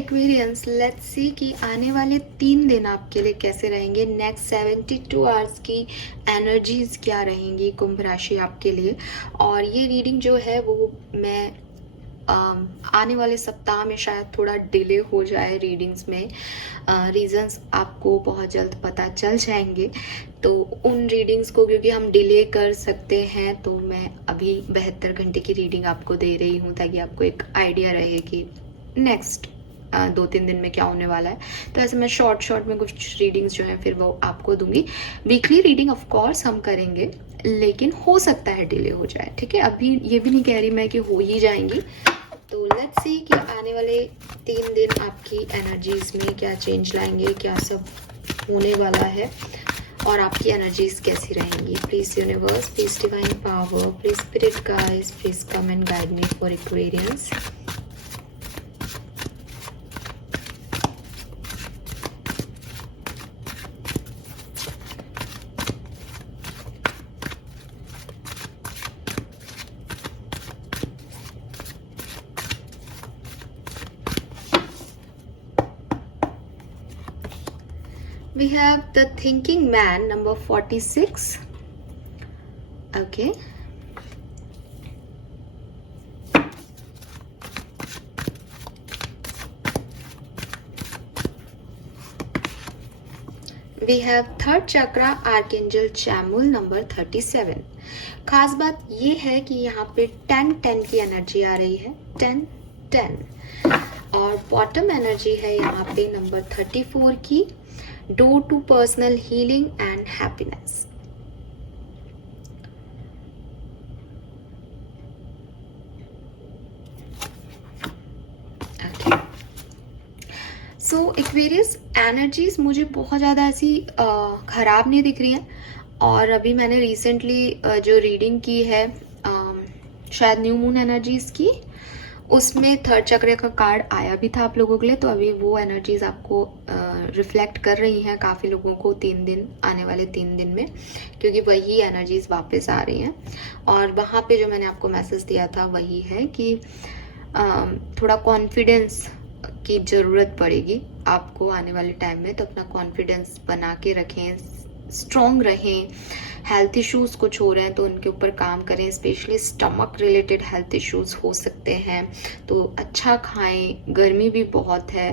Aquarians, let's see कि आने वाले 3 दिन आपके लिए कैसे रहेंगे। नेक्स्ट 72 आवर्स की एनर्जीज क्या रहेंगी कुंभ राशि आपके लिए। और ये रीडिंग जो है वो मैं आने वाले सप्ताह में शायद थोड़ा डिले हो जाए रीडिंग्स में। रीजंस आपको बहुत जल्द पता चल जाएंगे। तो उन रीडिंग्स को क्योंकि हम डिले कर सकते हैं तो मैं अभी 72 घंटे की रीडिंग आपको दे रही हूँ ताकि आपको एक आइडिया रहे कि नेक्स्ट 2-3 दिन में क्या होने वाला है। तो ऐसे मैं शॉर्ट में कुछ रीडिंग्स जो हैं फिर वो आपको दूंगी। वीकली रीडिंग ऑफ कोर्स हम करेंगे लेकिन हो सकता है डिले हो जाए, ठीक है। अभी ये भी नहीं कह रही मैं कि हो ही जाएंगी। तो लेट्स सी कि आने वाले 3 दिन आपकी एनर्जीज में क्या चेंज लाएंगे, क्या सब होने वाला है और आपकी एनर्जीज कैसी रहेंगी। Please universe, please divine power, please spirit guides, please come and guide me for Aquarians. We have the thinking man, number 46. Okay. We have third chakra, archangel Chamuel, number 37. खास बात ये है कि यहाँ पे 10-10 की एनर्जी आ रही है, 10-10। और बॉटम एनर्जी है यहाँ पे नंबर 34 की, door to personal healing and happiness. So Aquarius energies मुझे बहुत ज़्यादा ऐसी खराब नहीं दिख रही हैं। और अभी मैंने रिसेंटली जो रीडिंग की है शायद न्यू मून एनर्जीज की, उसमें थर्ड चक्र का कार्ड आया भी था आप लोगों के लिए। तो अभी वो एनर्जीज आपको रिफ्लेक्ट कर रही हैं काफ़ी लोगों को 3 दिन, आने वाले 3 दिन में, क्योंकि वही एनर्जीज वापस आ रही हैं। और वहाँ पे जो मैंने आपको मैसेज दिया था वही है कि थोड़ा कॉन्फिडेंस की ज़रूरत पड़ेगी आपको आने वाले टाइम में। तो अपना कॉन्फिडेंस बना के रखें, स्ट्रॉन्ग रहें। हेल्थ इश्यूज कुछ हो रहे हैं तो उनके ऊपर काम करें, specially stomach related health issues हो सकते हैं। तो अच्छा खाएं, गर्मी भी बहुत है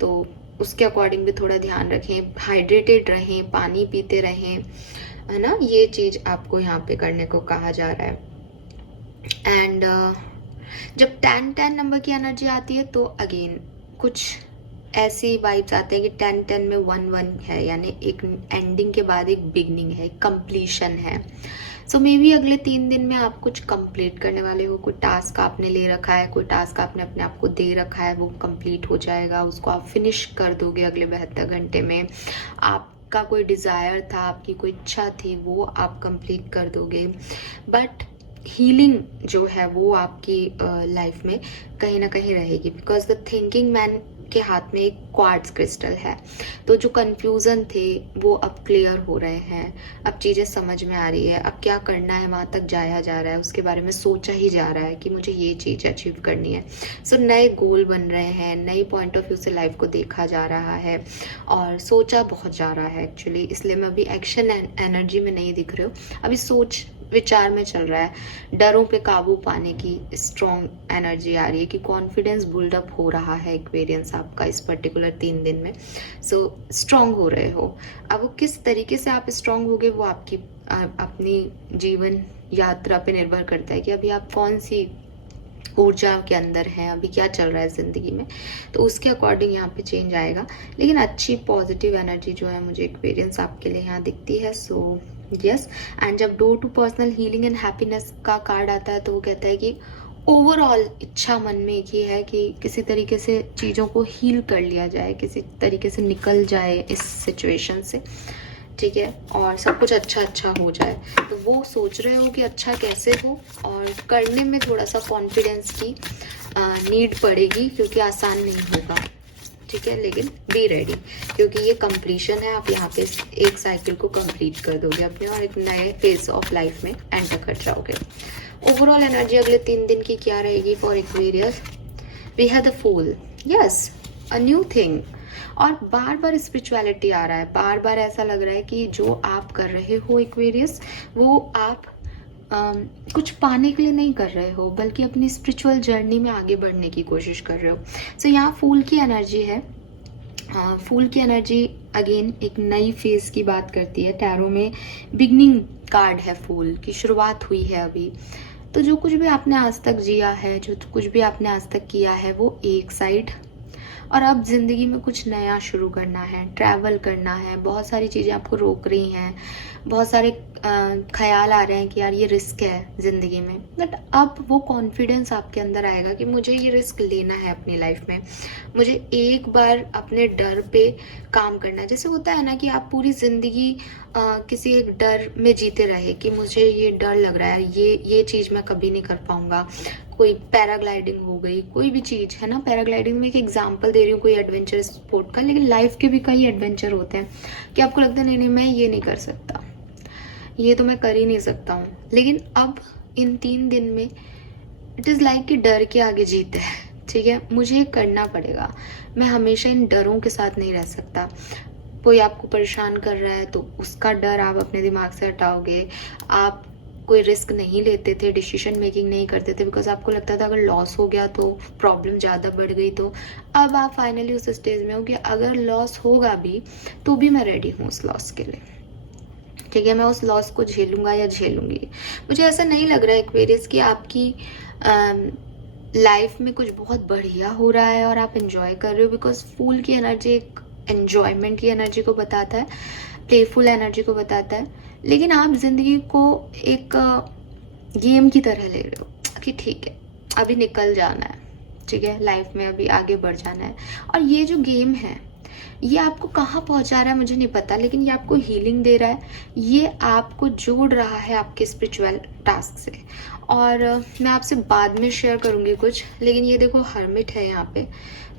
तो उसके अकॉर्डिंग भी थोड़ा ध्यान रखें। हाइड्रेटेड रहें, पानी पीते रहें, है ना। ये चीज़ आपको यहाँ पे करने को कहा जा रहा है। एंड जब 10-10 नंबर की एनर्जी आती है तो अगेन कुछ ऐसी वाइब्स आते हैं कि 10-10 में 1-1 है, यानी एक एंडिंग के बाद एक बिगनिंग है, कंप्लीशन है। सो मे बी अगले 3 दिन में आप कुछ कंप्लीट करने वाले हो। कोई टास्क आपने ले रखा है, कोई टास्क आपने अपने आप को दे रखा है, वो कंप्लीट हो जाएगा, उसको आप फिनिश कर दोगे अगले 72 घंटे में। आपका कोई डिज़ायर था, आपकी कोई इच्छा थी, वो आप कंप्लीट कर दोगे। बट हीलिंग जो है वो आपकी लाइफ में कहीं ना कहीं रहेगी, बिकॉज द थिंकिंग मैन के हाथ में एक क्वार्ट्ज क्रिस्टल है। तो जो कंफ्यूजन थे वो अब क्लियर हो रहे हैं, अब चीज़ें समझ में आ रही है, अब क्या करना है वहाँ तक जाया जा रहा है, उसके बारे में सोचा ही जा रहा है कि मुझे ये चीज़ अचीव करनी है। सो नए गोल बन रहे हैं, नई पॉइंट ऑफ व्यू से लाइफ को देखा जा रहा है और सोचा बहुत जा रहा है एक्चुअली। इसलिए मैं अभी एक्शन एनर्जी में नहीं दिख रही हूँ, अभी सोच विचार में चल रहा है। डरों पे काबू पाने की स्ट्रॉन्ग एनर्जी आ रही है कि कॉन्फिडेंस बिल्डअप हो रहा है एक्वेरियंस आपका इस पर्टिकुलर 3 दिन में। सो स्ट्रॉन्ग हो रहे हो। अब वो किस तरीके से आप स्ट्रॉन्ग होगे वो आपकी अपनी जीवन यात्रा पे निर्भर करता है कि अभी आप कौन सी ऊर्जा के अंदर हैं, अभी क्या चल रहा है ज़िंदगी में। तो उसके अकॉर्डिंग यहाँ पे चेंज आएगा। लेकिन अच्छी पॉजिटिव एनर्जी जो है मुझे एक्सपीरियंस आपके लिए यहाँ दिखती है। So yes. एंड जब door to personal healing and happiness का कार्ड आता है तो वो कहता है कि ओवरऑल इच्छा मन में एक ही है कि किसी तरीके से चीज़ों को हील कर लिया जाए, किसी तरीके से निकल जाए इस सिचुएशन से, ठीक है, और सब कुछ अच्छा हो जाए। तो वो सोच रहे हो कि अच्छा कैसे हो, और करने में थोड़ा सा कॉन्फिडेंस की नीड पड़ेगी क्योंकि आसान नहीं होगा, ठीक है। लेकिन बी रेडी, क्योंकि ये कंप्लीशन है। आप यहाँ पे एक साइकिल को कंप्लीट कर दोगे अपने और एक नए फेज ऑफ लाइफ में एंटर कर जाओगे। ओवरऑल एनर्जी अगले 3 दिन की क्या रहेगी for Aquarius? We have the fool. Yes, a new thing. और बार बार स्पिरिचुअलिटी आ रहा है, बार बार ऐसा लग रहा है कि जो आप कर रहे हो एक्वेरियस, वो आप कुछ पाने के लिए नहीं कर रहे हो, बल्कि अपनी स्पिरिचुअल जर्नी में आगे बढ़ने की कोशिश कर रहे हो। सो यहाँ फूल की एनर्जी है। फूल की एनर्जी अगेन एक नई फेज की बात करती है। टैरो में बिगनिंग कार्ड है, फूल की शुरुआत हुई है अभी। तो जो कुछ भी आपने आज तक जिया है, जो कुछ भी आपने आज तक किया है, वो एक साइड, और अब जिंदगी में कुछ नया शुरू करना है, ट्रैवल करना है। बहुत सारी चीज़ें आपको रोक रही हैं, बहुत सारे ख्याल आ रहे हैं कि यार ये रिस्क है ज़िंदगी में, बट अब वो कॉन्फिडेंस आपके अंदर आएगा कि मुझे ये रिस्क लेना है अपनी लाइफ में। मुझे एक बार अपने डर पे काम करना है। जैसे होता है ना कि आप पूरी ज़िंदगी किसी एक डर में जीते रहे कि मुझे ये डर लग रहा है, ये चीज़ मैं कभी नहीं कर पाऊँगा। कोई पैराग्लाइडिंग हो गई, कोई भी चीज़ है ना, पैराग्लाइडिंग में एक एग्जांपल दे रही हूँ कोई एडवेंचर स्पोर्ट का, लेकिन लाइफ के भी कई एडवेंचर होते हैं कि आपको लगता है नहीं नहीं मैं ये नहीं कर सकता, ये तो मैं कर ही नहीं सकता हूँ। लेकिन अब इन 3 दिन में इट इज़ लाइक कि डर के आगे जीत है, ठीक है, मुझे करना पड़ेगा। मैं हमेशा इन डरों के साथ नहीं रह सकता। कोई आपको परेशान कर रहा है तो उसका डर आप अपने दिमाग से हटाओगे। आप कोई रिस्क नहीं लेते थे, डिसीजन मेकिंग नहीं करते थे, बिकॉज आपको लगता था अगर लॉस हो गया तो प्रॉब्लम ज़्यादा बढ़ गई। तो अब आप फाइनली उस स्टेज में हो कि अगर लॉस होगा भी तो भी मैं रेडी हूँ उस लॉस के लिए, ठीक है, मैं उस लॉस को झेलूंगा या झेलूंगी। मुझे ऐसा नहीं लग रहा है एक्वेरियस कि आपकी लाइफ में कुछ बहुत बढ़िया हो रहा है और आप एंजॉय कर रहे हो, बिकॉज फूल की एनर्जी एक एन्जॉयमेंट की एनर्जी को बताता है, प्लेफुल एनर्जी को बताता है। लेकिन आप जिंदगी को एक गेम की तरह ले रहे हो कि ठीक है अभी निकल जाना है, ठीक है, लाइफ में अभी आगे बढ़ जाना है। और ये जो गेम है ये आपको कहाँ पहुँचा रहा है मुझे नहीं पता, लेकिन ये आपको हीलिंग दे रहा है, ये आपको जोड़ रहा है आपके स्पिरिचुअल टास्क से। और मैं आपसे बाद में शेयर करूँगी कुछ, लेकिन ये देखो हर्मिट है यहाँ पे।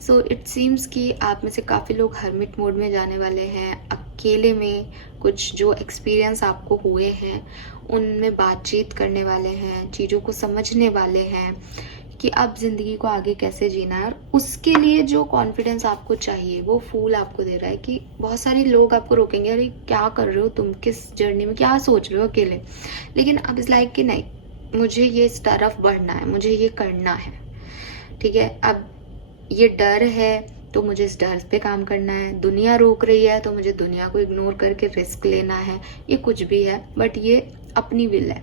सो इट सीम्स कि आप में से काफ़ी लोग हर्मिट मोड में जाने वाले हैं, अकेले में कुछ जो एक्सपीरियंस आपको हुए हैं उनमें बातचीत करने वाले हैं, चीज़ों को समझने वाले हैं कि अब ज़िंदगी को आगे कैसे जीना है। और उसके लिए जो कॉन्फिडेंस आपको चाहिए वो फूल आपको दे रहा है कि बहुत सारे लोग आपको रोकेंगे, अरे क्या कर रहे हो तुम, किस जर्नी में क्या सोच रहे हो अकेले। लेकिन अब इस लाइक कि नहीं, मुझे ये इस तरफ बढ़ना है, मुझे ये करना है, ठीक है। अब ये डर है तो मुझे इस डर पे काम करना है, दुनिया रोक रही है तो मुझे दुनिया को इग्नोर करके रिस्क लेना है, ये कुछ भी है, बट ये अपनी विल है,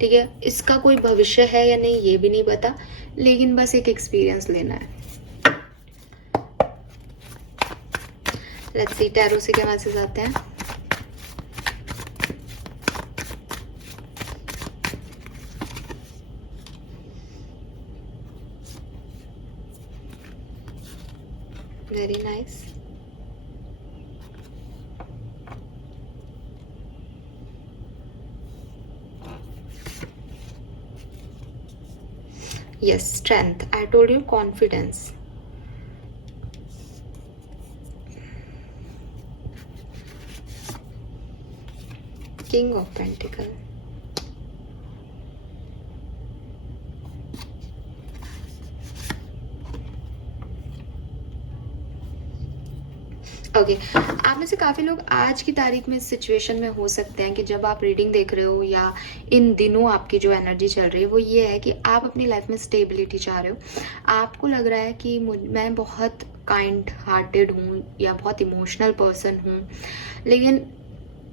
ठीक है। इसका कोई भविष्य है या नहीं ये भी नहीं पता, लेकिन बस एक एक्सपीरियंस लेना है। लेट्स सी टैरो से क्या मैसेज आते हैं। Very nice. Yes, strength. I told you confidence. King of Pentacles. Okay आप में से काफ़ी लोग आज की तारीख में इस सिचुएशन में हो सकते हैं कि जब आप रीडिंग देख रहे हो या इन दिनों आपकी जो एनर्जी चल रही है वो ये है कि आप अपनी लाइफ में स्टेबिलिटी चाह रहे हो। आपको लग रहा है कि मैं बहुत काइंड हार्टेड हूँ या बहुत इमोशनल पर्सन हूँ, लेकिन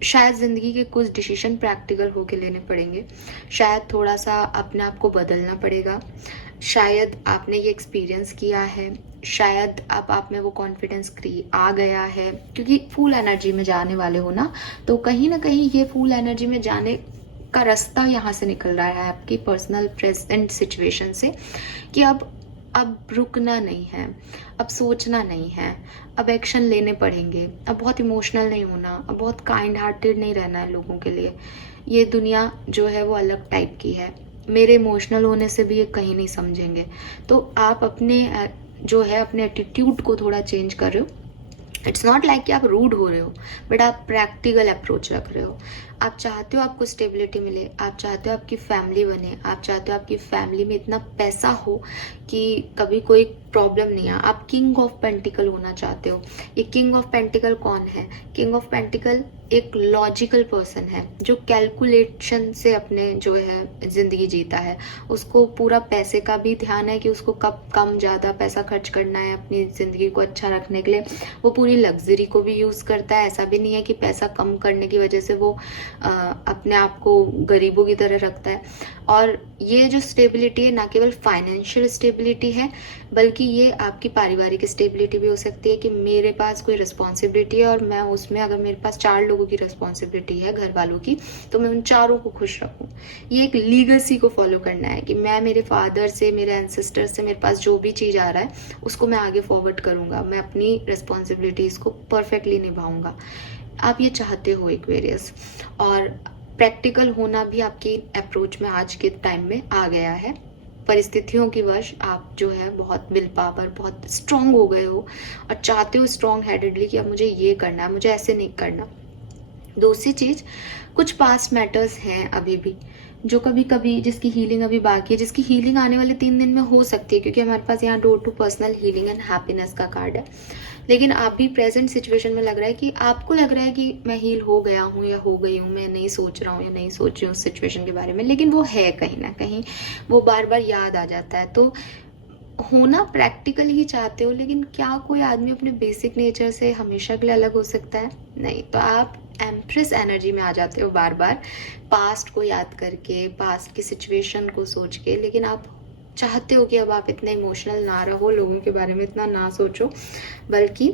शायद ज़िंदगी के कुछ डिसीजन प्रैक्टिकल होके लेने पड़ेंगे, शायद थोड़ा सा अपने आप को बदलना पड़ेगा, शायद आपने ये एक्सपीरियंस किया है, शायद अब आप में वो कॉन्फिडेंस आ गया है, क्योंकि फुल एनर्जी में जाने वाले हो ना, तो कहीं ना कहीं ये फुल एनर्जी में जाने का रास्ता यहाँ से निकल रहा है आपकी पर्सनल प्रेजेंट सिचुएशन से, कि अब रुकना नहीं है, अब सोचना नहीं है, अब एक्शन लेने पड़ेंगे, अब बहुत इमोशनल नहीं होना, अब बहुत काइंड हार्टेड नहीं रहना है लोगों के लिए। ये दुनिया जो है वो अलग टाइप की है, मेरे इमोशनल होने से भी ये कहीं नहीं समझेंगे। तो आप अपने जो है अपने एटीट्यूड को थोड़ा चेंज कर रहे हो, इट्स नॉट लाइक कि आप रूड हो रहे हो, बट आप प्रैक्टिकल अप्रोच रख रहे हो। आप चाहते हो आपको स्टेबिलिटी मिले, आप चाहते हो आपकी फैमिली बने, आप चाहते हो आपकी फैमिली में इतना पैसा हो कि कभी कोई प्रॉब्लम नहीं है। आप किंग ऑफ पेंटिकल होना चाहते हो। ये किंग ऑफ पेंटिकल कौन है? किंग ऑफ पेंटिकल एक लॉजिकल पर्सन है जो कैलकुलेशन से अपने जो है जिंदगी जीता है। उसको पूरा पैसे का भी ध्यान है कि उसको कब कम ज़्यादा पैसा खर्च करना है अपनी ज़िंदगी को अच्छा रखने के लिए। वो पूरी लग्जरी को भी यूज़ करता है। ऐसा भी नहीं है कि पैसा कम करने की वजह से वो अपने आप को गरीबों की तरह रखता है। और ये जो स्टेबिलिटी है ना केवल फाइनेंशियल स्टेबिलिटी है, बल्कि ये आपकी पारिवारिक स्टेबिलिटी भी हो सकती है कि मेरे पास कोई रिस्पॉन्सिबिलिटी है और मैं उसमें, अगर मेरे पास 4 लोगों की रिस्पॉन्सिबिलिटी है घर वालों की, तो मैं उन चारों को खुश रखूं। ये एक लीगेसी को फॉलो करना है कि मैं मेरे फादर से, मेरे एंसेस्टर से मेरे पास जो भी चीज़ आ रहा है उसको मैं आगे फॉरवर्ड करूंगा। मैं अपनी रिस्पॉन्सिबिलिटीज़ को परफेक्टली निभाऊंगा। आप ये चाहते हो एक्वेरियस। और प्रैक्टिकल होना भी आपकी अप्रोच में आज के टाइम में आ गया है। परिस्थितियों की वश आप जो है बहुत विल पावर, बहुत स्ट्रांग हो गए हो और चाहते हो स्ट्रांग हेडेडली कि अब मुझे ये करना है, मुझे ऐसे नहीं करना। दूसरी चीज, कुछ पास्ट मैटर्स हैं अभी भी जो कभी कभी, जिसकी हीलिंग अभी बाकी है, जिसकी हीलिंग आने वाले 3 दिन में हो सकती है, क्योंकि हमारे पास यहाँ door to personal healing and happiness का कार्ड है। लेकिन आप भी प्रेजेंट सिचुएशन में लग रहा है कि आपको लग रहा है कि मैं हील हो गया हूँ या हो गई हूँ, मैं नहीं सोच रहा हूँ या नहीं सोच रही हूँ उस सिचुएशन के बारे में, लेकिन वो है कहीं ना कहीं, वो बार बार याद आ जाता है। तो होना प्रैक्टिकल ही चाहते हो, लेकिन क्या कोई आदमी अपने बेसिक नेचर से हमेशा के लिए अलग हो सकता है? नहीं। तो आप एम्प्रेस एनर्जी में आ जाते हो बार बार, पास्ट को याद करके, पास्ट की सिचुएशन को सोच के। लेकिन आप चाहते हो कि अब आप इतने इमोशनल ना रहो, लोगों के बारे में इतना ना सोचो, बल्कि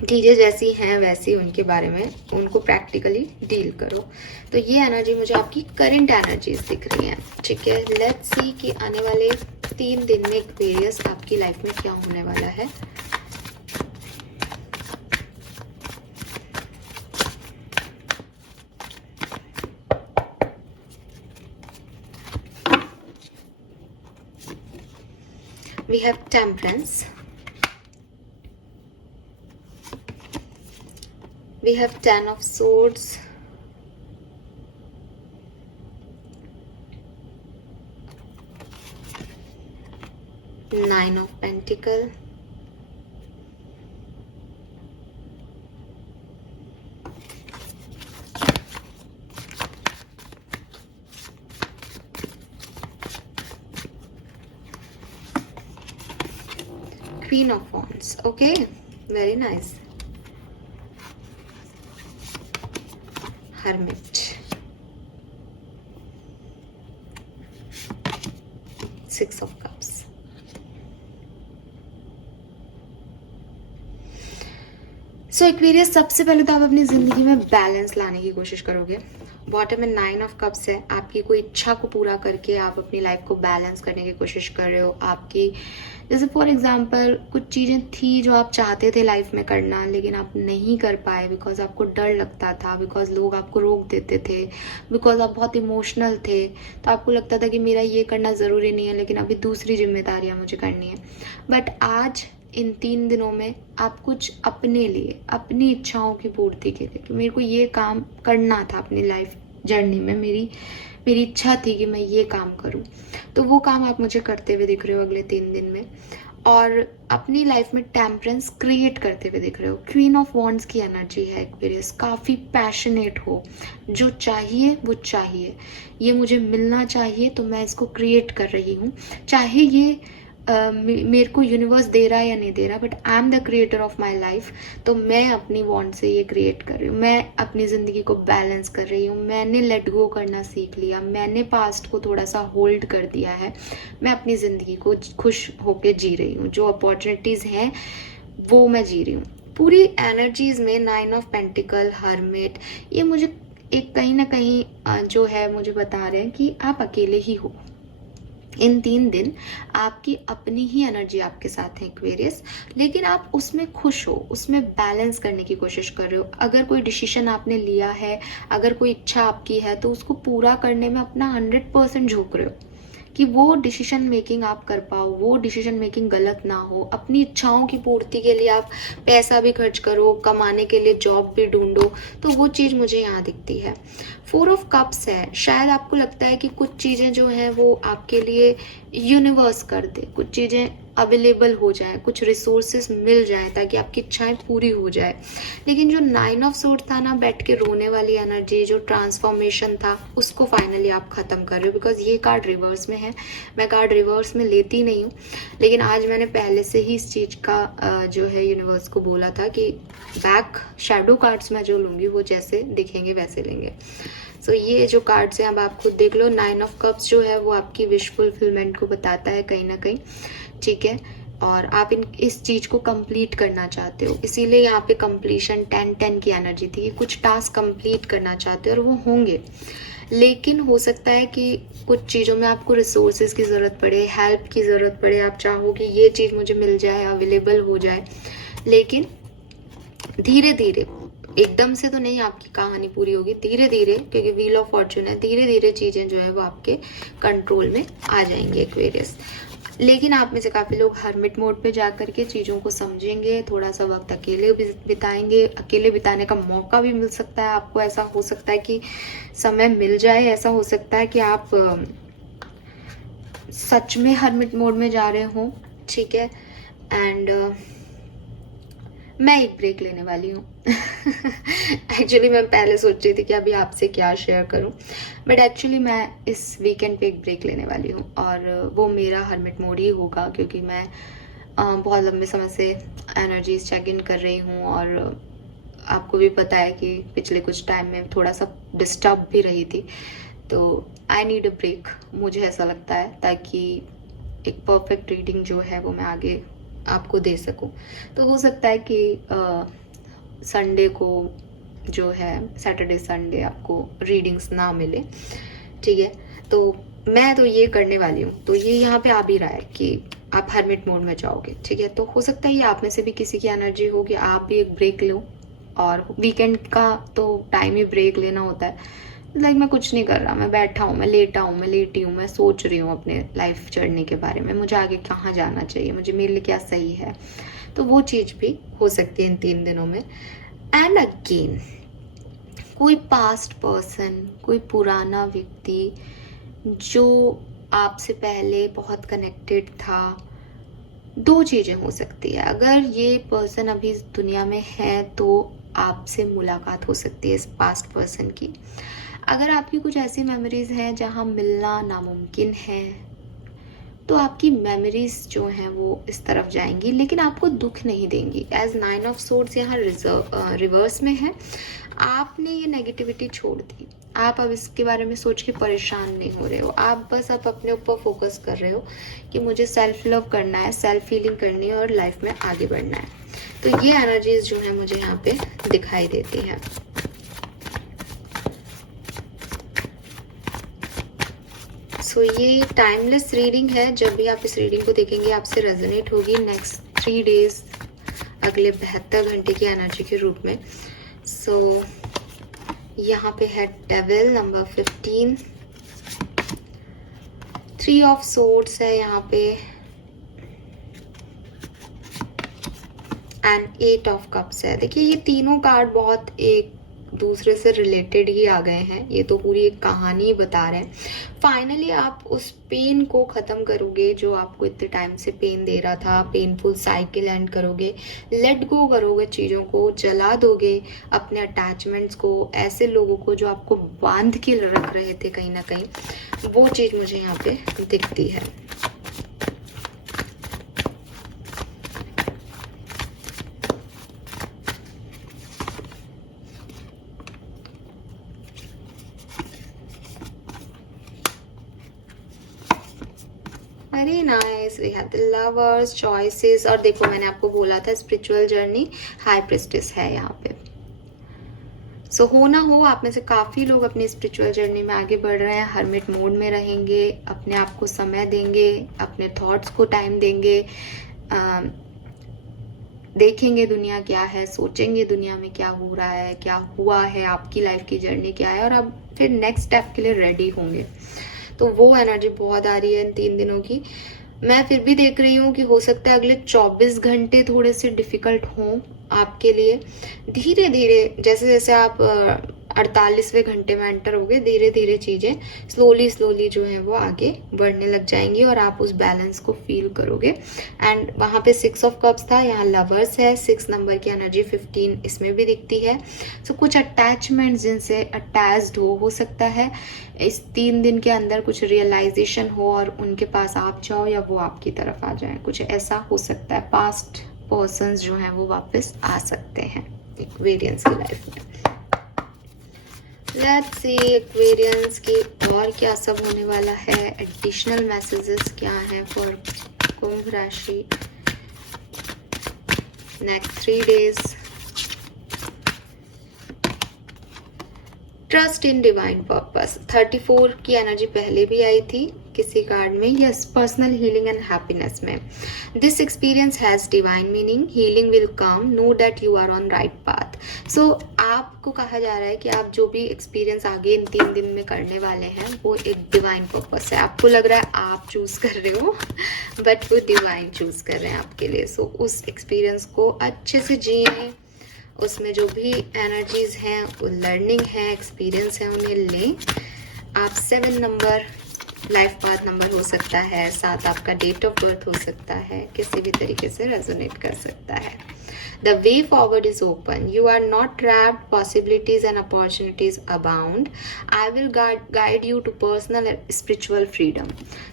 चीज़ें जैसी हैं वैसी उनके बारे में, उनको प्रैक्टिकली डील करो। तो ये एनर्जी मुझे आपकी करंट एनर्जीज दिख रही हैं। ठीक है, लेट्स सी कि आने वाले 3 दिन में एक्वेरियस आपकी लाइफ में क्या होने वाला है। We have Temperance, we have 10 of Swords, Nine of Pentacles, Queen of Wands. Okay, very nice. Hermit, Six of Cups. So Aquarius, सबसे पहले तो आप अपनी जिंदगी में बैलेंस लाने की कोशिश करोगे। बॉटम में 9 ऑफ कप्स है। आपकी कोई इच्छा को पूरा करके आप अपनी लाइफ को बैलेंस करने की कोशिश कर रहे हो। आपकी, जैसे फॉर एग्जांपल, कुछ चीज़ें थी जो आप चाहते थे लाइफ में करना, लेकिन आप नहीं कर पाए बिकॉज आपको डर लगता था, बिकॉज लोग आपको रोक देते थे, बिकॉज आप बहुत इमोशनल थे। तो आपको लगता था कि मेरा ये करना ज़रूरी नहीं है, लेकिन अभी दूसरी जिम्मेदारियाँ मुझे करनी है। बट आज इन 3 दिनों में आप कुछ अपने लिए, अपनी इच्छाओं की पूर्ति के लिए, कि मेरे को ये काम करना था अपनी लाइफ जर्नी में, मेरी इच्छा थी कि मैं ये काम करूं, तो वो काम आप मुझे करते हुए दिख रहे हो अगले 3 दिन में। और अपनी लाइफ में टेम्परेंस क्रिएट करते हुए दिख रहे हो। क्वीन ऑफ वॉन्ड्स की एनर्जी है एक्वेरियस। काफ़ी पैशनेट हो, जो चाहिए वो चाहिए, ये मुझे मिलना चाहिए तो मैं इसको क्रिएट कर रही हूँ। चाहे ये मेरे को यूनिवर्स दे रहा है या नहीं दे रहा, but I am the creator of my life. तो मैं अपनी वॉन्ट से ये क्रिएट कर रही हूँ, मैं अपनी ज़िंदगी को बैलेंस कर रही हूँ। मैंने लेट गो करना सीख लिया, मैंने पास्ट को थोड़ा सा होल्ड कर दिया है। मैं अपनी ज़िंदगी को खुश होकर जी रही हूँ, जो अपॉर्चुनिटीज़ हैं वो मैं जी रही हूँ। पूरी एनर्जीज में 9 ऑफ पेंटिकल, हर्मिट, ये मुझे एक कहीं ना कहीं जो है मुझे बता रहे हैं कि आप अकेले ही हो। इन 3 दिन आपकी अपनी ही एनर्जी आपके साथ है एक्वेरियस, लेकिन आप उसमें खुश हो, उसमें बैलेंस करने की कोशिश कर रहे हो। अगर कोई डिसीजन आपने लिया है, अगर कोई इच्छा आपकी है, तो उसको पूरा करने में अपना 100% झोंक रहे हो कि वो डिसीजन मेकिंग आप कर पाओ, वो डिसीजन मेकिंग गलत ना हो। अपनी इच्छाओं की पूर्ति के लिए आप पैसा भी खर्च करो, कमाने के लिए जॉब भी ढूंढो, तो वो चीज़ मुझे यहाँ दिखती है। 4 ऑफ कप्स है, शायद आपको लगता है कि कुछ चीज़ें जो हैं वो आपके लिए यूनिवर्स कर दे, कुछ चीज़ें अवेलेबल हो जाए, कुछ रिसोर्सेज मिल जाए ताकि आपकी इच्छाएं पूरी हो जाए। लेकिन जो 9 ऑफ सोर्ड था ना, बैठ के रोने वाली एनर्जी, जो ट्रांसफॉर्मेशन था, उसको फाइनली आप ख़त्म कर रहे हो। बिकॉज ये कार्ड रिवर्स में है, मैं कार्ड रिवर्स में लेती नहीं हूँ, लेकिन आज मैंने पहले से ही इस चीज़ का जो है यूनिवर्स को बोला था कि बैक शेडो कार्ड्स मैं जो लूँगी वो जैसे दिखेंगे वैसे लेंगे। सो ये जो कार्ड्स हैं अब आप खुद देख लो। 9 ऑफ कप्स जो है वो आपकी विश फुलफिलमेंट को बताता है कहीं ना कहीं, ठीक है। और आप इस चीज़ को कंप्लीट करना चाहते हो, इसीलिए यहाँ पे कंप्लीशन 10-10 की एनर्जी थी कि कुछ टास्क कंप्लीट करना चाहते हो और वो होंगे। लेकिन हो सकता है कि कुछ चीज़ों में आपको रिसोर्सेज की ज़रूरत पड़े, हेल्प की ज़रूरत पड़े, आप चाहो कि ये चीज़ मुझे मिल जाए, अवेलेबल हो जाए, लेकिन धीरे धीरे, एकदम से तो नहीं आपकी कहानी पूरी होगी, धीरे धीरे, क्योंकि व्हील ऑफ फॉर्चून है, धीरे धीरे चीज़ें जो है वो आपके कंट्रोल में आ जाएंगी एक्वेरियस। लेकिन आप में से काफ़ी लोग हर्मिट मोड पे जा करके चीज़ों को समझेंगे, थोड़ा सा वक्त अकेले बिताएंगे, अकेले बिताने का मौका भी मिल सकता है आपको। ऐसा हो सकता है कि समय मिल जाए, ऐसा हो सकता है कि आप सच में हर्मिट मोड में जा रहे हो, ठीक है। एंड मैं एक ब्रेक लेने वाली हूँ। एक्चुअली मैं पहले सोच रही थी कि अभी आपसे क्या शेयर करूँ, बट एक्चुअली मैं इस वीकेंड पे एक ब्रेक लेने वाली हूँ और वो मेरा हर्मिट मोड ही होगा, क्योंकि मैं बहुत लंबे समय से एनर्जीज चेक इन कर रही हूँ और आपको भी पता है कि पिछले कुछ टाइम में थोड़ा सा डिस्टर्ब भी रही थी, तो आई नीड अ ब्रेक, मुझे ऐसा लगता है, ताकि एक परफेक्ट रीडिंग जो है वो मैं आगे आपको दे सकूं। तो हो सकता है कि संडे को जो है, सैटरडे संडे आपको रीडिंग्स ना मिले, ठीक है। तो मैं तो ये करने वाली हूँ, तो ये यहाँ पे आ भी रहा है कि आप हर्मिट मोड में जाओगे, ठीक है। तो हो सकता है ये आप में से भी किसी की एनर्जी हो कि आप भी एक ब्रेक लो, और वीकेंड का तो टाइम ही ब्रेक लेना होता है। लाइक मैं कुछ नहीं कर रहा, मैं बैठा हूँ, मैं लेटा हूँ, मैं लेटी हूँ, मैं सोच रही हूँ अपने लाइफ जर्नी के बारे में, मुझे आगे कहाँ जाना चाहिए, मुझे मेरे लिए क्या सही है। तो वो चीज़ भी हो सकती है इन 3 दिनों में। एंड अगेन कोई पास्ट पर्सन, कोई पुराना व्यक्ति जो आपसे पहले बहुत कनेक्टेड था, 2 चीज़ें हो सकती है। अगर ये पर्सन अभी इस दुनिया में है तो आपसे मुलाकात हो सकती है इस पास्ट पर्सन की। अगर आपकी कुछ ऐसी मेमोरीज हैं जहाँ मिलना नामुमकिन है, तो आपकी मेमोरीज जो हैं वो इस तरफ जाएंगी, लेकिन आपको दुख नहीं देंगी। एज 9 ऑफ सोर्ड्स यहाँ रिवर्स में है, आपने ये नेगेटिविटी छोड़ दी, आप अब इसके बारे में सोच के परेशान नहीं हो रहे हो, आप बस आप अपने ऊपर फोकस कर रहे हो कि मुझे सेल्फ लव करना है, सेल्फ फीलिंग करनी है और लाइफ में आगे बढ़ना है। तो ये एनर्जीज जो है मुझे यहाँ पे दिखाई देती है। सो ये टाइमलेस रीडिंग है, जब भी आप इस रीडिंग को देखेंगे आपसे रेजोनेट होगी नेक्स्ट 3 डेज, अगले 72 घंटे की एनर्जी के रूप में। सो यहाँ पे है डेविल नंबर 15, 3 ऑफ सोर्ड्स है यहाँ पे, एंड 8 ऑफ कप्स है। देखिए ये तीनों कार्ड बहुत एक दूसरे से रिलेटेड ही आ गए हैं, ये तो पूरी एक कहानी बता रहे हैं। फाइनली आप उस पेन को ख़त्म करोगे जो आपको इतने टाइम से पेन दे रहा था, पेनफुल साइकिल एंड करोगे, लेट गो करोगे, चीज़ों को जला दोगे, अपने अटैचमेंट्स को, ऐसे लोगों को जो आपको बांध के रख रहे थे कहीं ना कहीं, वो चीज़ मुझे यहाँ पे दिखती है। Very nice, we have the lovers, choices, और देखो मैंने आपको बोला था स्पिरिचुअल जर्नी, हाई प्रिस्टेस है यहाँ पे। सो हो ना हो, आप में से काफ़ी लोग अपनी स्पिरिचुअल जर्नी में आगे बढ़ रहे हैं, हर्मिट मोड में रहेंगे, अपने आप को समय देंगे, अपने थॉट्स को टाइम देंगे, देखेंगे दुनिया क्या है, सोचेंगे दुनिया में क्या हो रहा है, क्या हुआ है, आपकी लाइफ की जर्नी क्या है, और अब फिर नेक्स्ट स्टेप के लिए रेडी होंगे। तो वो एनर्जी बहुत आ रही है इन 3 दिनों की। मैं फिर भी देख रही हूँ कि हो सकता है अगले 24 घंटे थोड़े से डिफिकल्ट हों आपके लिए। धीरे धीरे जैसे जैसे आप 48वें घंटे में एंटर होगे, धीरे धीरे चीज़ें स्लोली स्लोली जो है वो आगे बढ़ने लग जाएंगी और आप उस बैलेंस को फील करोगे। एंड वहाँ पे 6 ऑफ कप्स था, यहाँ लवर्स है, 6 नंबर की एनर्जी 15 इसमें भी दिखती है। सो कुछ अटैचमेंट जिनसे अटैच्ड हो सकता है इस 3 दिन के अंदर कुछ रियलाइजेशन हो और उनके पास आप जाओ या वो आपकी तरफ आ जाए, कुछ ऐसा हो सकता है। पास्ट पर्सन्स जो हैं वो वापस आ सकते हैं एक्वेरियंस की लाइफ में। लेट्स सी एक्वेरियंस की और क्या सब होने वाला है, एडिशनल मैसेजेस क्या हैं फॉर कुंभ राशि next 3 days. Trust in divine purpose, 34 की एनर्जी पहले भी आई थी किसी कार्ड में। Yes, personal healing and happiness में this experience has divine meaning, healing will come, know that you are on right path. So आपको कहा जा रहा है कि आप जो भी एक्सपीरियंस आगे इन 3 दिन में करने वाले हैं वो एक डिवाइन पर्पस है। आपको लग रहा है आप चूज कर रहे हो बट वो डिवाइन चूज कर रहे हैं आपके लिए। सो उस एक्सपीरियंस को अच्छे से जिए, उसमें जो भी एनर्जीज हैं, वो लर्निंग है, एक्सपीरियंस है, उन्हें लें। आप 7 नंबर लाइफ पाथ नंबर हो सकता है, 7 आपका डेट ऑफ बर्थ हो सकता है, किसी भी तरीके से रेजोनेट कर सकता है। The way forward is open. You are not trapped. Possibilities and opportunities abound. I will guide you to personal and spiritual freedom.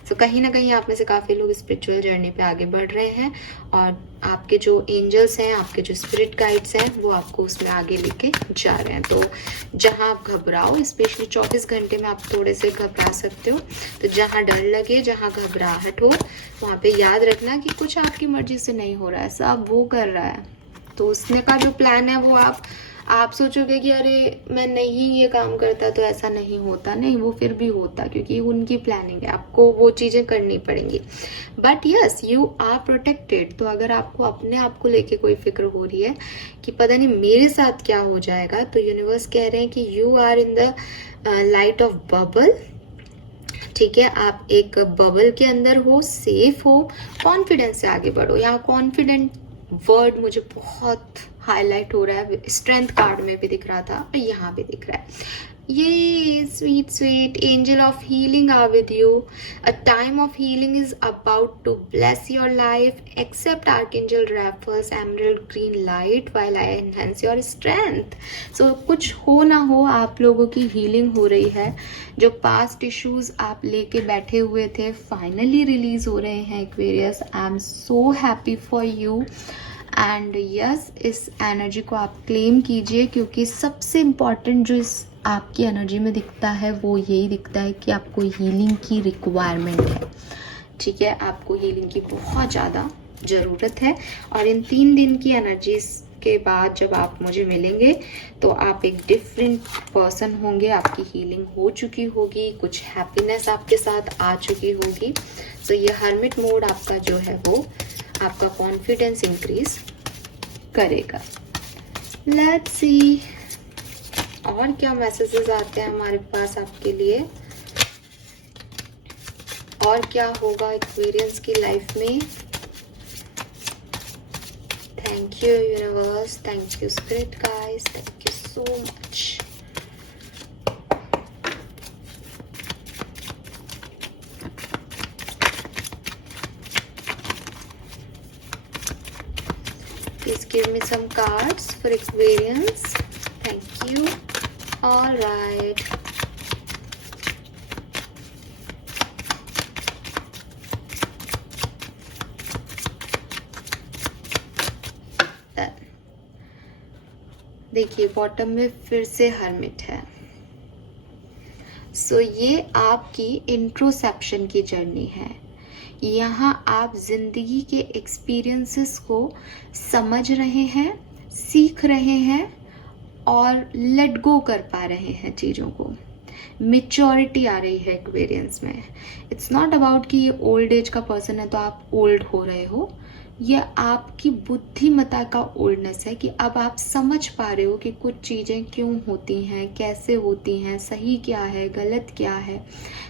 So कहीं ना कहीं आप में से काफ़ी लोग स्पिरिचुअल जर्नी पे आगे बढ़ रहे हैं और आपके जो एंजल्स हैं, आपके जो स्पिरिट गाइड्स हैं, वो आपको उसमें आगे लेके जा रहे हैं। तो जहाँ आप घबराओ, स्पेशली 24 घंटे में आप थोड़े से घबरा सकते हो, तो जहाँ डर लगे, जहाँ घबराहट हो, वहाँ पे याद रखना कि कुछ आपकी मर्जी से नहीं हो रहा है, सब वो कर रहा है। तो उसने का जो प्लान है वो आप सोचोगे कि अरे मैं नहीं ये काम करता तो ऐसा नहीं होता, नहीं, वो फिर भी होता क्योंकि उनकी प्लानिंग है, आपको वो चीज़ें करनी पड़ेंगी। But yes, you are protected. तो अगर आपको अपने आप को लेके कोई फिक्र हो रही है कि पता नहीं मेरे साथ क्या हो जाएगा, तो यूनिवर्स कह रहे हैं कि you are in the light of bubble. ठीक है, आप एक बबल के अंदर हो, सेफ हो, कॉन्फिडेंस से आगे बढ़ो। यहाँ कॉन्फिडेंट वर्ड मुझे बहुत हाईलाइट हो रहा है, स्ट्रेंथ कार्ड में भी दिख रहा था, यहाँ भी दिख रहा है। ये sweet sweet angel of healing are with you. A time of healing is about to bless your life. Accept archangel Raphael's emerald green light while I enhance your strength. So कुछ हो ना हो, आप लोगों की हीलिंग हो रही है। जो पास्ट इश्यूज आप लेके बैठे हुए थे फाइनली रिलीज हो रहे हैं Aquarius. I am so happy for you and yes, इस एनर्जी को आप क्लेम कीजिए क्योंकि सबसे इम्पॉर्टेंट जो इस आपकी एनर्जी में दिखता है वो यही दिखता है कि आपको हीलिंग की रिक्वायरमेंट है। ठीक है, आपको हीलिंग की बहुत ज़्यादा ज़रूरत है और इन 3 दिन की एनर्जीज के बाद जब आप मुझे मिलेंगे तो आप एक डिफरेंट पर्सन होंगे। आपकी हीलिंग हो चुकी होगी, कुछ हैप्पीनेस आपके साथ आ चुकी होगी। सो ये हर्मिट मोड आपका जो है वो आपका कॉन्फिडेंस इंक्रीज करेगा। लेट्स सी और क्या मैसेजेस आते हैं हमारे पास आपके लिए, और क्या होगा एक्वेरियंस की लाइफ में। Thank you universe, thank you spirit guys, thank you so much. Please give me some cards for Aquarians. Thank you. All right. देखिए बॉटम में फिर से हर्मिट है। सो ये आपकी इंट्रोसेप्शन की जर्नी है। यहाँ आप जिंदगी के एक्सपीरियंसेस को समझ रहे हैं, सीख रहे हैं और लेट गो कर पा रहे हैं चीज़ों को। मेच्योरिटी आ रही है एक्वेरियंस में। इट्स नॉट अबाउट कि ये ओल्ड एज का पर्सन है तो आप ओल्ड हो रहे हो। ये आपकी बुद्धिमत्ता का ओल्डनेस है कि अब आप समझ पा रहे हो कि कुछ चीज़ें क्यों होती हैं, कैसे होती हैं, सही क्या है, गलत क्या है।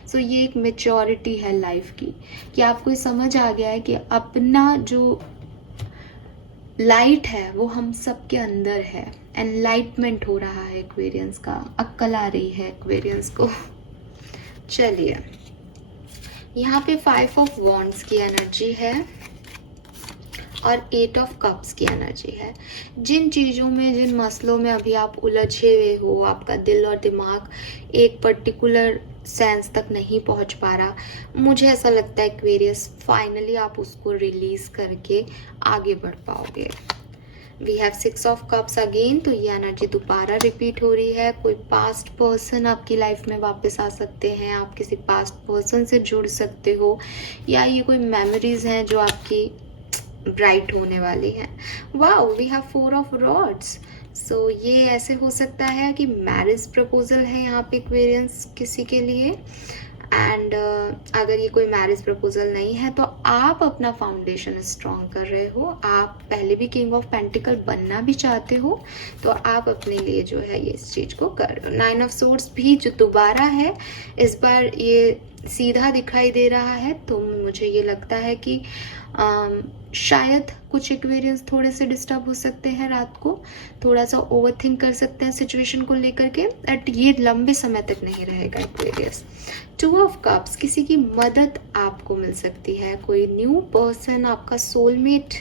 सो ये एक मेच्योरिटी है लाइफ की, कि आपको ये समझ आ गया है कि अपना जो लाइट है वो हम सबके अंदर है। एनलाइटमेंट हो रहा है एक्वेरियंस का, अक्ल आ रही है एक्वेरियंस को। चलिए, यहाँ पे 5 ऑफ वॉन्ड्स की एनर्जी है और 8 ऑफ कप्स की एनर्जी है। जिन चीज़ों में, जिन मसलों में अभी आप उलझे हुए हो, आपका दिल और दिमाग एक पर्टिकुलर सेंस तक नहीं पहुंच पा रहा, मुझे ऐसा लगता है एक्वेरियस फाइनली आप उसको रिलीज करके आगे बढ़ पाओगे। We have 6 of cups again, तो ये एनर्जी दोबारा रिपीट हो रही है। कोई पास्ट पर्सन आपकी लाइफ में वापस आ सकते हैं, आप किसी पास्ट पर्सन से जुड़ सकते हो, या ये कोई मेमोरीज हैं जो आपकी ब्राइट होने वाली है। Wow, we have 4 of rods. So ये ऐसे हो सकता है कि मैरिज प्रपोजल है यहाँ पे एक्वेरियंस किसी के लिए, एंड अगर ये कोई मैरिज प्रपोजल नहीं है तो आप अपना फाउंडेशन स्ट्रॉन्ग कर रहे हो। आप पहले भी किंग ऑफ पेंटिकल बनना भी चाहते हो, तो आप अपने लिए जो है ये इस चीज़ को कर रहे हो। 9 ऑफ सोर्ड्स भी जो दोबारा है, इस बार ये सीधा दिखाई दे रहा है, तो मुझे ये लगता है कि शायद कुछ एक्वेरियंस थोड़े से डिस्टर्ब हो सकते हैं रात को, थोड़ा सा ओवर थिंक कर सकते हैं सिचुएशन को लेकर के, बट ये लंबे समय तक नहीं रहेगा एक्वेरियस। 2 ऑफ कप्स, किसी की मदद आपको मिल सकती है, कोई न्यू पर्सन, आपका सोलमेट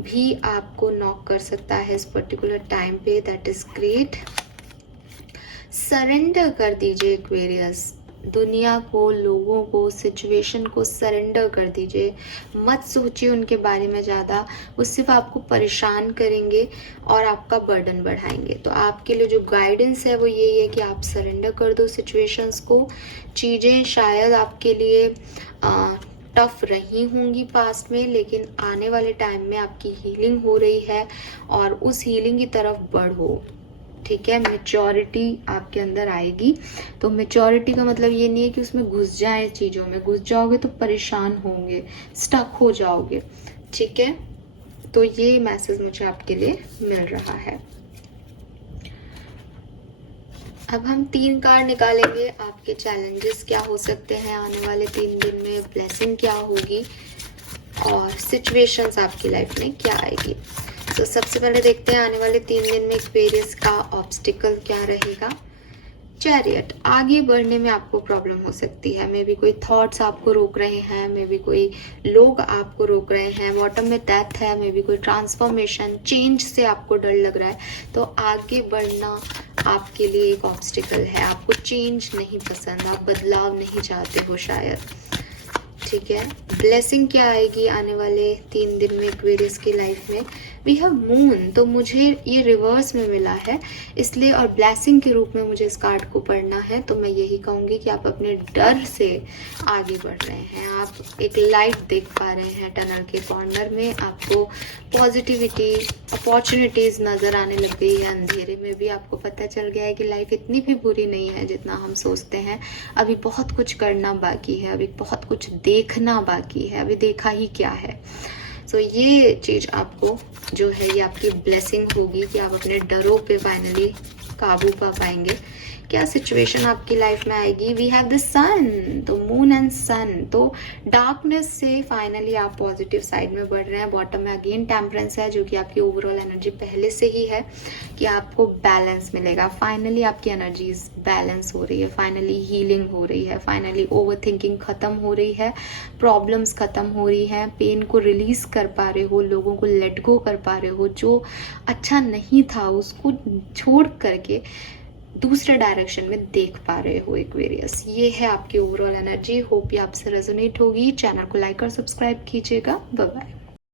भी आपको नॉक कर सकता है इस पर्टिकुलर टाइम पे, दैट इज ग्रेट। सरेंडर कर दीजिए एक्वेरियस, दुनिया को, लोगों को, सिचुएशन को सरेंडर कर दीजिए। मत सोचिए उनके बारे में ज़्यादा, वो सिर्फ आपको परेशान करेंगे और आपका बर्डन बढ़ाएंगे। तो आपके लिए जो गाइडेंस है वो यही है कि आप सरेंडर कर दो सिचुएशंस को। चीज़ें शायद आपके लिए टफ रही होंगी पास्ट में, लेकिन आने वाले टाइम में आपकी हीलिंग हो रही है और उस हीलिंग की तरफ बढ़ो। ठीक है, मेच्योरिटी आपके अंदर आएगी। तो मेच्योरिटी का मतलब ये नहीं है कि उसमें घुस जाए, चीज़ों में घुस जाओगे तो परेशान होंगे, स्टक हो जाओगे। ठीक है, तो ये मैसेज मुझे आपके लिए मिल रहा है। अब हम 3 कार्ड निकालेंगे, आपके चैलेंजेस क्या हो सकते हैं आने वाले 3 दिन में, ब्लेसिंग क्या होगी और सिचुएशंस आपकी लाइफ में क्या आएगी। तो सबसे पहले देखते हैं आने वाले 3 दिन में एक्वेरियस का ऑब्स्टिकल क्या रहेगा। चैरियट, आगे बढ़ने में आपको प्रॉब्लम हो सकती है, मे बी कोई थॉट्स आपको रोक रहे हैं, मे बी कोई लोग आपको रोक रहे हैं। बॉटम में डेथ है, मे बी कोई ट्रांसफॉर्मेशन, चेंज से आपको डर लग रहा है, तो आगे बढ़ना आपके लिए एक ऑब्स्टिकल है। आपको चेंज नहीं पसंद, आप बदलाव नहीं चाहते हो शायद। ठीक है, ब्लेसिंग क्या आएगी आने वाले 3 दिन में एक्वेरियस की लाइफ में। वी हैव मून, तो मुझे ये रिवर्स में मिला है इसलिए, और ब्लेसिंग के रूप में मुझे इस कार्ड को पढ़ना है, तो मैं यही कहूँगी कि आप अपने डर से आगे बढ़ रहे हैं। आप एक लाइट देख पा रहे हैं टनल के कॉर्नर में, आपको पॉजिटिविटी, अपॉर्चुनिटीज़ नज़र आने लग गई है। अंधेरे में भी आपको पता चल गया है कि लाइफ इतनी भी बुरी नहीं है जितना हम सोचते हैं। अभी बहुत कुछ करना बाकी है, अभी बहुत कुछ देखना बाकी है, अभी देखा ही क्या है। तो ये चीज़ आपको जो है ये आपकी ब्लेसिंग होगी कि आप अपने डरों पे फाइनली काबू पा पाएंगे। क्या सिचुएशन आपकी लाइफ में आएगी। वी हैव द सन, तो मून एंड सन, तो डार्कनेस से फाइनली आप पॉजिटिव साइड में बढ़ रहे हैं। बॉटम में अगेन टेम्परेंस है जो कि आपकी ओवरऑल एनर्जी पहले से ही है कि आपको बैलेंस मिलेगा। फाइनली आपकी एनर्जीज बैलेंस हो रही है, फाइनली हीलिंग हो रही है, फाइनली ओवर थिंकिंग खत्म हो रही है, प्रॉब्लम्स खत्म हो रही हैं, पेन को रिलीज कर पा रहे हो, लोगों को लेट गो कर पा रहे हो, जो अच्छा नहीं था उसको छोड़ करके दूसरे डायरेक्शन में देख पा रहे हो एक्वेरियस। ये है आपकी ओवरऑल एनर्जी। होप ये आपसे रेजोनेट होगी। चैनल को लाइक और सब्सक्राइब कीजिएगा। Bye bye.